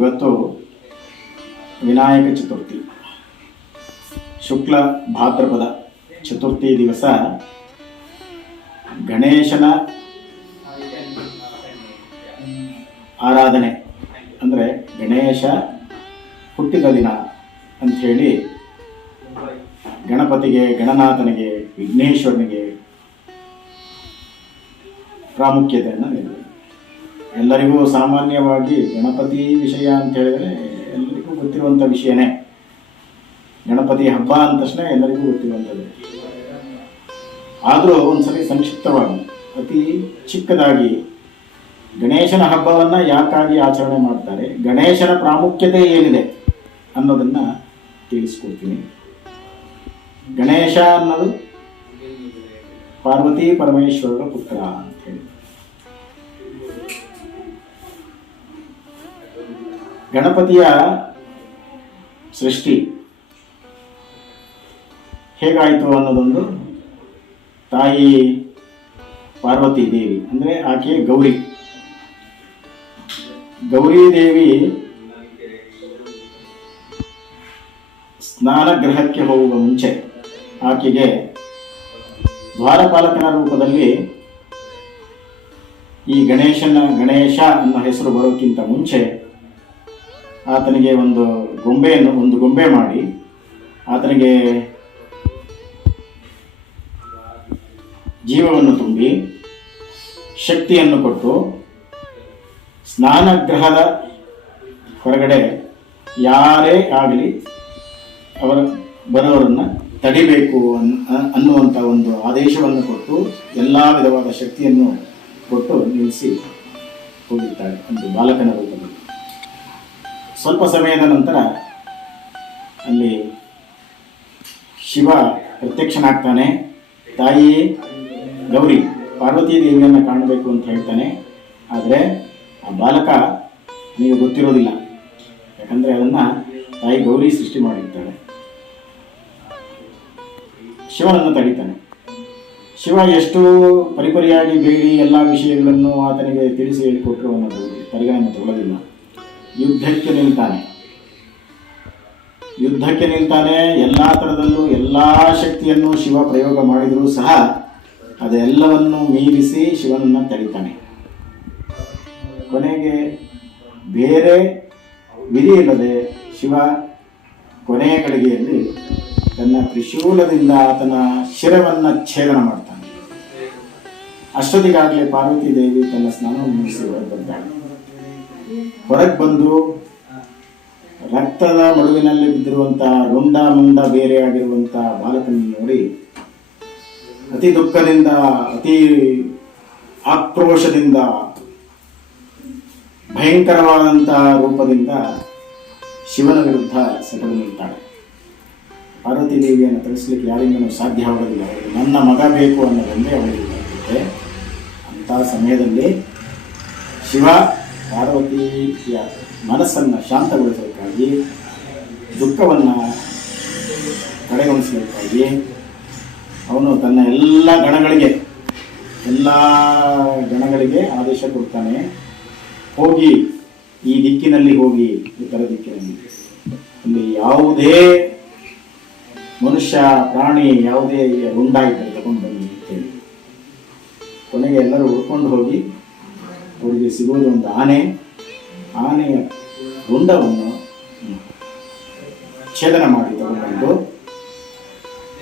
ಇವತ್ತು ವಿನಾಯಕ ಚತುರ್ಥಿ. ಶುಕ್ಲ ಭಾದ್ರಪದ ಚತುರ್ಥಿ ದಿವಸ ಗಣೇಶನ ಆರಾಧನೆ. ಅಂದರೆ ಗಣೇಶ ಹುಟ್ಟಿದ ದಿನ ಅಂಥೇಳಿ ಗಣಪತಿಗೆ, ಗಣನಾಥನಿಗೆ, ವಿಘ್ನೇಶ್ವರನಿಗೆ ಪ್ರಾಮುಖ್ಯತೆಯನ್ನು ನೀಡಿದೆ ಎಲ್ಲರಿಗೂ ಸಾಮಾನ್ಯವಾಗಿ ಗಣಪತಿ ವಿಷಯ ಅಂತ ಹೇಳಿದರೆ ಎಲ್ಲರಿಗೂ ಗೊತ್ತಿರುವಂಥ ವಿಷಯನೇ. ಗಣಪತಿ ಹಬ್ಬ ಅಂದ ತಕ್ಷಣ ಎಲ್ಲರಿಗೂ ಗೊತ್ತಿರುವಂಥದ್ದು. ಆದರೂ ಒಂದ್ಸರಿ ಸಂಕ್ಷಿಪ್ತವಾಗಿ, ಅತಿ ಚಿಕ್ಕದಾಗಿ ಗಣೇಶನ ಹಬ್ಬವನ್ನು ಯಾಕಾಗಿ ಆಚರಣೆ ಮಾಡ್ತಾರೆ, ಗಣೇಶನ ಪ್ರಾಮುಖ್ಯತೆ ಏನಿದೆ ಅನ್ನೋದನ್ನು ತಿಳಿಸ್ಕೊಡ್ತೀನಿ. ಗಣೇಶ ಅನ್ನೋದು ಪಾರ್ವತಿ ಪರಮೇಶ್ವರರ ಪುತ್ರ ಅಂತ ಹೇಳಿ. ಗಣಪತಿಯ ಸೃಷ್ಟಿ ಹೇಗಾಯಿತು ಅನ್ನೋದೊಂದು ತಾಯಿ ಪಾರ್ವತಿ ದೇವಿ, ಅಂದರೆ ಆಕೆ ಗೌರಿ. ಗೌರಿ ದೇವಿ ಸ್ನಾನ ಸ್ನಾನಗೃಹಕ್ಕೆ ಹೋಗುವ ಮುಂಚೆ ಆಕೆಗೆ ದ್ವಾರಪಾಲಕನ ರೂಪದಲ್ಲಿ ಈ ಗಣೇಶನ ಗಣೇಶ ಅನ್ನೋ ಹೆಸರು ಬರೋಕ್ಕಿಂತ ಮುಂಚೆ ಆತನಿಗೆ ಒಂದು ಗೊಂಬೆಯನ್ನು, ಒಂದು ಗೊಂಬೆ ಮಾಡಿ, ಆತನಿಗೆ ಜೀವವನ್ನು ತುಂಬಿ, ಶಕ್ತಿಯನ್ನು ಕೊಟ್ಟು, ಸ್ನಾನಗೃಹದ ಹೊರಗಡೆ ಯಾರೇ ಆಗಲಿ ಅವರ ಬರೋರನ್ನು ತಡಿಬೇಕು ಅನ್ ಅನ್ನುವಂಥ ಒಂದು ಆದೇಶವನ್ನು ಕೊಟ್ಟು, ಎಲ್ಲ ವಿಧವಾದ ಶಕ್ತಿಯನ್ನು ಕೊಟ್ಟು ನಿಲ್ಲಿಸಿ ಹೋಗುತ್ತಾಳೆ ಒಂದು ಬಾಲಕನ ರೂಪದಲ್ಲಿ. ಸ್ವಲ್ಪ ಸಮಯದ ನಂತರ ಅಲ್ಲಿ ಶಿವ ಪ್ರತ್ಯಕ್ಷನಾಗ್ತಾನೆ. ತಾಯಿ ಗೌರಿ, ಪಾರ್ವತಿ ದೇವಿಯನ್ನು ಕಾಣಬೇಕು ಅಂತ ಹೇಳ್ತಾನೆ. ಆದರೆ ಆ ಬಾಲಕ ನೀವು ಗೊತ್ತಿರೋದಿಲ್ಲ. ಯಾಕಂದರೆ ಅದನ್ನು ತಾಯಿ ಗೌರಿ ಸೃಷ್ಟಿ ಮಾಡಿರ್ತಾಳೆ. ಶಿವನನ್ನು ತಡಿತಾನೆ. ಶಿವ ಎಷ್ಟು ಪರಿಪರಿಯಾಗಿ ಬೇಡಿ ಎಲ್ಲ ವಿಷಯಗಳನ್ನು ಆತನಿಗೆ ತಿಳಿಸಿ ಹೇಳಿಕೊಟ್ಟರು ಅನ್ನೋದು ಪರಿಗಣನೆ ತಗೊಳ್ಳೋದಿಲ್ಲ ಯುದ್ಧಕ್ಕೆ ನಿಲ್ತಾನೆ. ಯುದ್ಧಕ್ಕೆ ನಿಲ್ತಾನೆ, ಎಲ್ಲ ಥರದಲ್ಲೂ ಎಲ್ಲ ಶಕ್ತಿಯನ್ನು ಶಿವ ಪ್ರಯೋಗ ಮಾಡಿದರೂ ಸಹ ಅದೆಲ್ಲವನ್ನು ಮೀರಿಸಿ ಶಿವನನ್ನು ತಡಿತಾನೆ. ಕೊನೆಗೆ ಬೇರೆ ವಿಧಿ ಇಲ್ಲದೆ ಶಿವ ಕೊನೆಯ ಕಡೆಗೆಯಲ್ಲಿ ತನ್ನ ತ್ರಿಶೂಲದಿಂದ ಆತನ ಶಿರವನ್ನು ಛೇದನ ಮಾಡ್ತಾನೆ. ಅಷ್ಟೊತ್ತಿಗಾಗಲೇ ಪಾರ್ವತಿ ದೇವಿ ತನ್ನ ಸ್ನಾನವನ್ನು ಮುಗಿಸಿ ಬರ್ತಾಳೆ ಹೊರಗೆ ಬಂದು ರಕ್ತದ ಮಡುವಿನಲ್ಲಿ ಬಿದ್ದಿರುವಂಥ ರುಂಡ ಮುಂಡ ಬೇರೆ ಆಗಿರುವಂಥ ಬಾಲಕನನ್ನು ನೋಡಿ ಅತಿ ದುಃಖದಿಂದ, ಅತಿ ಆಕ್ರೋಶದಿಂದ ಭಯಂಕರವಾದಂತಹ ರೂಪದಿಂದ ಶಿವನ ವಿರುದ್ಧ ಸೆಟಲು ನಿಲ್ತಾಳೆ ಪಾರ್ವತಿ ದೇವಿಯನ್ನು ತಿಳಿಸ್ಲಿಕ್ಕೆ ಯಾರಿಂದನೂ ಸಾಧ್ಯವಾಗೋದಿಲ್ಲ ನನ್ನ ಮಗ ಬೇಕು ಅನ್ನೋದೊಂದೇ ಅವಳಿಗೆ ಅಂಥ ಸಮಯದಲ್ಲಿ ಶಿವ ಪಾರ್ವತಿಯ ಮನಸ್ಸನ್ನು ಶಾಂತಗೊಳಿಸೋದಕ್ಕಾಗಿ ದುಃಖವನ್ನು ಕಡೆಗಣಿಸಲಿಕ್ಕಾಗಿ ಅವನು ತನ್ನ ಎಲ್ಲ ಗಣಗಳಿಗೆ ಎಲ್ಲ ಗಣಗಳಿಗೆ ಆದೇಶ ಕೊಡ್ತಾನೆ. ಹೋಗಿ, ಈ ದಿಕ್ಕಿನಲ್ಲಿ ಹೋಗಿ, ಉತ್ತರ ದಿಕ್ಕಿನಲ್ಲಿ. ಅಲ್ಲಿ ಯಾವುದೇ ಮನುಷ್ಯ, ಪ್ರಾಣಿ ಯಾವುದೇ ರುಂಡ ಇದ್ದರೆ ತಗೊಂಡು ಬನ್ನಿ ಕೊನೆಗೆ ಎಲ್ಲರೂ ಹುಡ್ಕೊಂಡು ಹೋಗಿ ಅವರಿಗೆ ಸಿಗೋದು ಒಂದು ಆನೆ. ಆನೆಯ ರುಂಡವನ್ನು ಛೇದನ ಮಾಡಿ ತಗೊಂಡು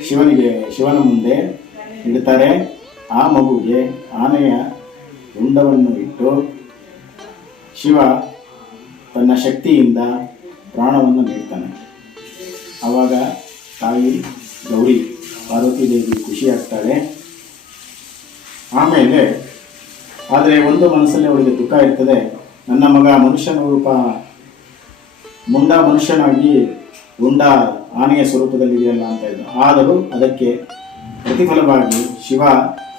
ಶಿವನಿಗೆ, ಶಿವನ ಮುಂದೆ ಇಡ್ತಾರೆ. ಆ ಮಗುಗೆ ಆನೆಯ ರುಂಡವನ್ನು ಇಟ್ಟು ಶಿವ ತನ್ನ ಶಕ್ತಿಯಿಂದ ಪ್ರಾಣವನ್ನು ನೀಡ್ತಾನೆ. ಆವಾಗ ತಾಯಿ ಗೌರಿ ಪಾರ್ವತಿ ದೇವಿ ಖುಷಿಯಾಗ್ತಾಳೆ ಆಮೇಲೆ ಆದರೆ ಒಂದು ಮನಸ್ಸಲ್ಲಿ ಅವಳಿಗೆ ದುಃಖ ಇರ್ತದೆ. ನನ್ನ ಮಗ ಮನುಷ್ಯನ ರೂಪ, ಮುಂಡ ಮನುಷ್ಯನಾಗಿ ಉಂಡ ಆನೆಯ ಸ್ವರೂಪದಲ್ಲಿದೆಯಲ್ಲ ಅಂತ ಇದ್ದ ಆದರೂ ಅದಕ್ಕೆ ಪ್ರತಿಫಲವಾಗಿ ಶಿವ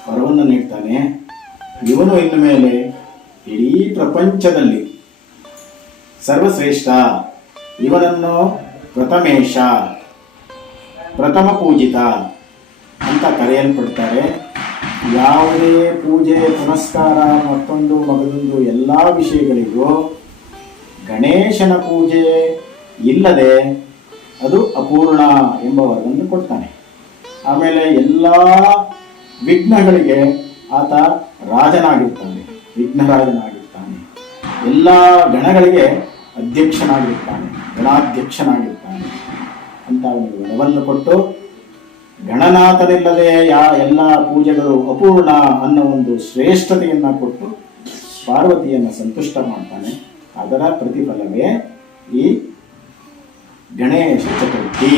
ವರವನ್ನು ನೀಡ್ತಾನೆ. ಇವನು ಇನ್ನು ಮೇಲೆ ಇಡೀ ಪ್ರಪಂಚದಲ್ಲಿ ಸರ್ವಶ್ರೇಷ್ಠ. ಇವನನ್ನು ಪ್ರಥಮೇಶ, ಪ್ರಥಮ ಪೂಜಿತ ಅಂತ ಕರೆಯಲ್ಪಡ್ತಾರೆ. ಯಾವುದೇ ಪೂಜೆ ಪುನಸ್ಕಾರ ಮತ್ತೊಂದು ಮಗದೊಂದು ಎಲ್ಲ ವಿಷಯಗಳಿಗೂ ಗಣೇಶನ ಪೂಜೆ ಇಲ್ಲದೆ ಅದು ಅಪೂರ್ಣ ಎಂಬ ವರವನ್ನು ಕೊಡ್ತಾನೆ. ಆಮೇಲೆ ಎಲ್ಲ ವಿಘ್ನಗಳಿಗೆ ಆತ ರಾಜನಾಗಿರ್ತಾನೆ, ವಿಘ್ನರಾಜನಾಗಿರ್ತಾನೆ. ಎಲ್ಲ ಗಣಗಳಿಗೆ ಅಧ್ಯಕ್ಷನಾಗಿರ್ತಾನೆ, ಗಣಾಧ್ಯಕ್ಷನಾಗಿರ್ತಾನೆ ಅಂತ ಒಂದು ವರವನ್ನು ಕೊಟ್ಟು ಗಣನಾಥನಿಲ್ಲದೆ ಯಾ ಎಲ್ಲ ಪೂಜೆಗಳು ಅಪೂರ್ಣ ಅನ್ನೋ ಒಂದು ಶ್ರೇಷ್ಠತೆಯನ್ನು ಕೊಟ್ಟು ಪಾರ್ವತಿಯನ್ನು ಸಂತುಷ್ಟ ಮಾಡ್ತಾನೆ. ಅದರ ಪ್ರತಿಫಲವೇ ಈ ಗಣೇಶ ಚತುರ್ಥಿ.